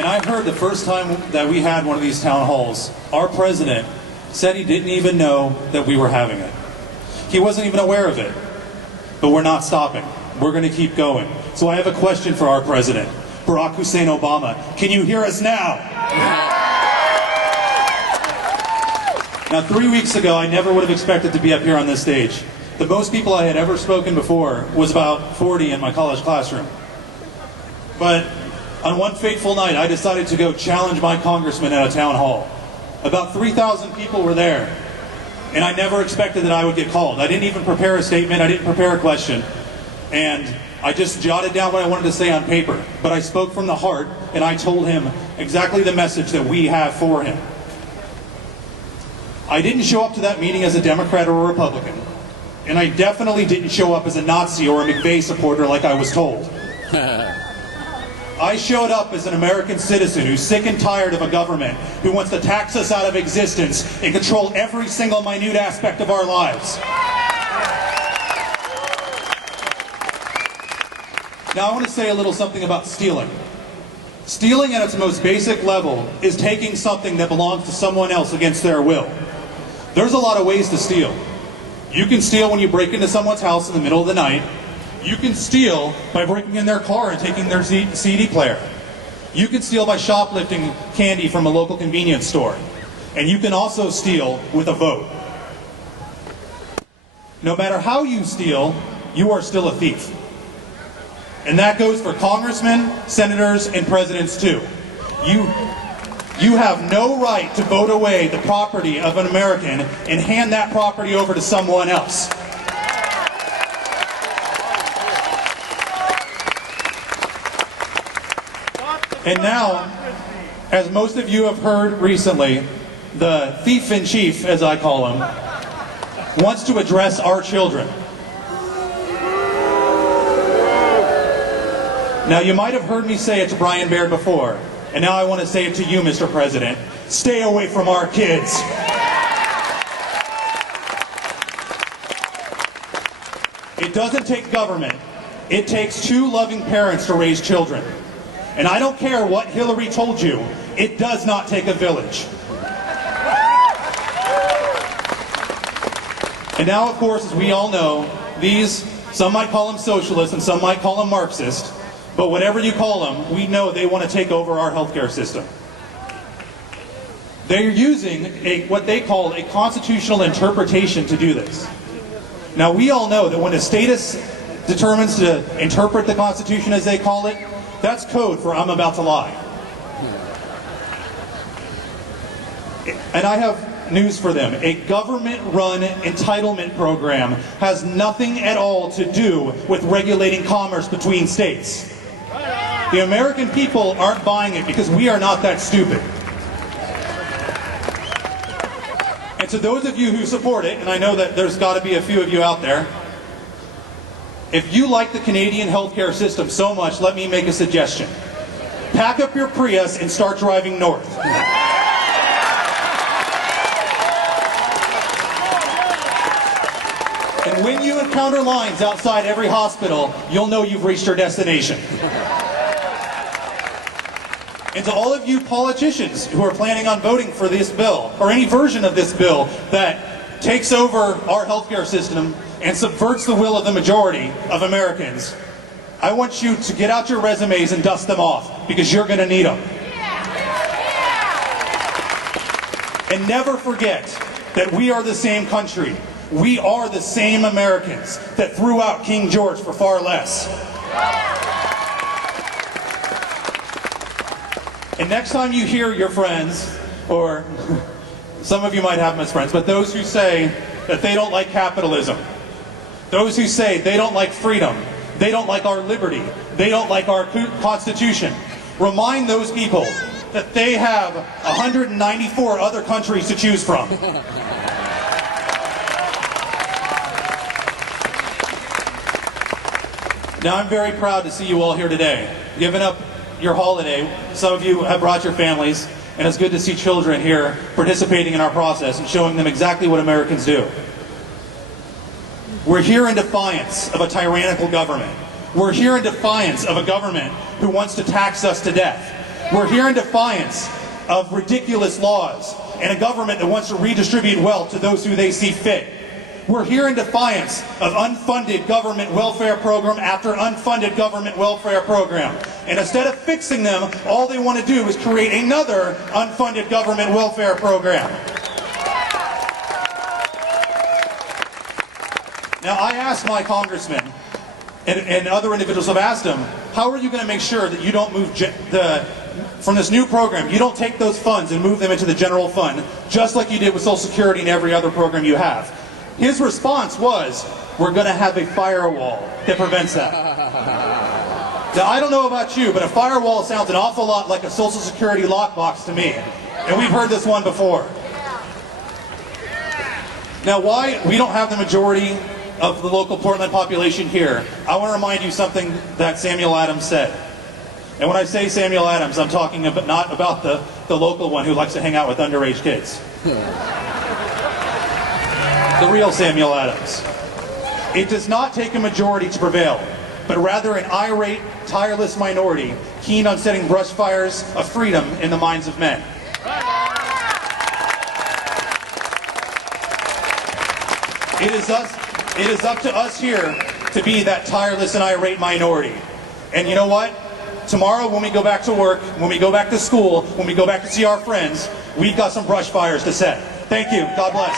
And I heard the first time that we had one of these town halls, our president said he didn't even know that we were having it. He wasn't even aware of it. But we're not stopping. We're going to keep going. So I have a question for our president, Barack Hussein Obama. Can you hear us now? Now, 3 weeks ago, I never would have expected to be up here on this stage. The most people I had ever spoken before was about 40 in my college classroom. But on one fateful night, I decided to go challenge my congressman at a town hall. About 3,000 people were there, and I never expected that I would get called. I didn't even prepare a statement, I didn't prepare a question, and I just jotted down what I wanted to say on paper. But I spoke from the heart, and I told him exactly the message that we have for him. I didn't show up to that meeting as a Democrat or a Republican, and I definitely didn't show up as a Nazi or a McVeigh supporter like I was told. I showed up as an American citizen who's sick and tired of a government who wants to tax us out of existence and control every single minute aspect of our lives. Now I want to say a little something about stealing. Stealing at its most basic level is taking something that belongs to someone else against their will. There's a lot of ways to steal. You can steal when you break into someone's house in the middle of the night. You can steal by breaking in their car and taking their CD player. You can steal by shoplifting candy from a local convenience store. And you can also steal with a vote. No matter how you steal, you are still a thief. And that goes for congressmen, senators, and presidents too. You have no right to vote away the property of an American and hand that property over to someone else. And now, as most of you have heard recently, the thief-in-chief, as I call him, wants to address our children. Now, you might have heard me say it to Brian Baird before, and now I want to say it to you, Mr. President. Stay away from our kids. It doesn't take government. It takes two loving parents to raise children. And I don't care what Hillary told you, it does not take a village. And now, of course, as we all know, some might call them socialists and some might call them Marxist, but whatever you call them, we know they want to take over our healthcare system. They're using what they call a constitutional interpretation to do this. Now, we all know that when a statist determines to interpret the Constitution, as they call it, that's code for I'm about to lie. And I have news for them. A government-run entitlement program has nothing at all to do with regulating commerce between states. The American people aren't buying it because we are not that stupid. And to those of you who support it, and I know that there's got to be a few of you out there, if you like the Canadian healthcare system so much, let me make a suggestion. Pack up your Prius and start driving north. And when you encounter lines outside every hospital, you'll know you've reached your destination. And to all of you politicians who are planning on voting for this bill, or any version of this bill that takes over our healthcare system and subverts the will of the majority of Americans, I want you to get out your resumes and dust them off, because you're going to need them. And never forget that we are the same country. We are the same Americans that threw out King George for far less. And next time you hear your friends, or some of you might have them as friends, but those who say that they don't like capitalism, those who say they don't like freedom, they don't like our liberty, they don't like our Constitution, remind those people that they have 194 other countries to choose from. Now, I'm very proud to see you all here today, giving up your holiday. Some of you have brought your families, and it's good to see children here participating in our process and showing them exactly what Americans do. We're here in defiance of a tyrannical government. We're here in defiance of a government who wants to tax us to death. We're here in defiance of ridiculous laws and a government that wants to redistribute wealth to those who they see fit. We're here in defiance of unfunded government welfare program after unfunded government welfare program. And instead of fixing them, all they want to do is create another unfunded government welfare program. Now, I asked my congressman, and other individuals have asked him, how are you going to make sure that you don't move from this new program, you don't take those funds and move them into the general fund, just like you did with Social Security and every other program you have? His response was, we're going to have a firewall that prevents that. Now, I don't know about you, but a firewall sounds an awful lot like a Social Security lockbox to me. And we've heard this one before. Now, why we don't have the majority of the local Portland population here, I want to remind you something that Samuel Adams said. And when I say Samuel Adams, I'm talking about, not about the local one who likes to hang out with underage kids. The real Samuel Adams. It does not take a majority to prevail, but rather an irate, tireless minority keen on setting brush fires of freedom in the minds of men. It is up to us here to be that tireless and irate minority. And you know what? Tomorrow when we go back to work, when we go back to school, when we go back to see our friends, we've got some brush fires to set. Thank you. God bless.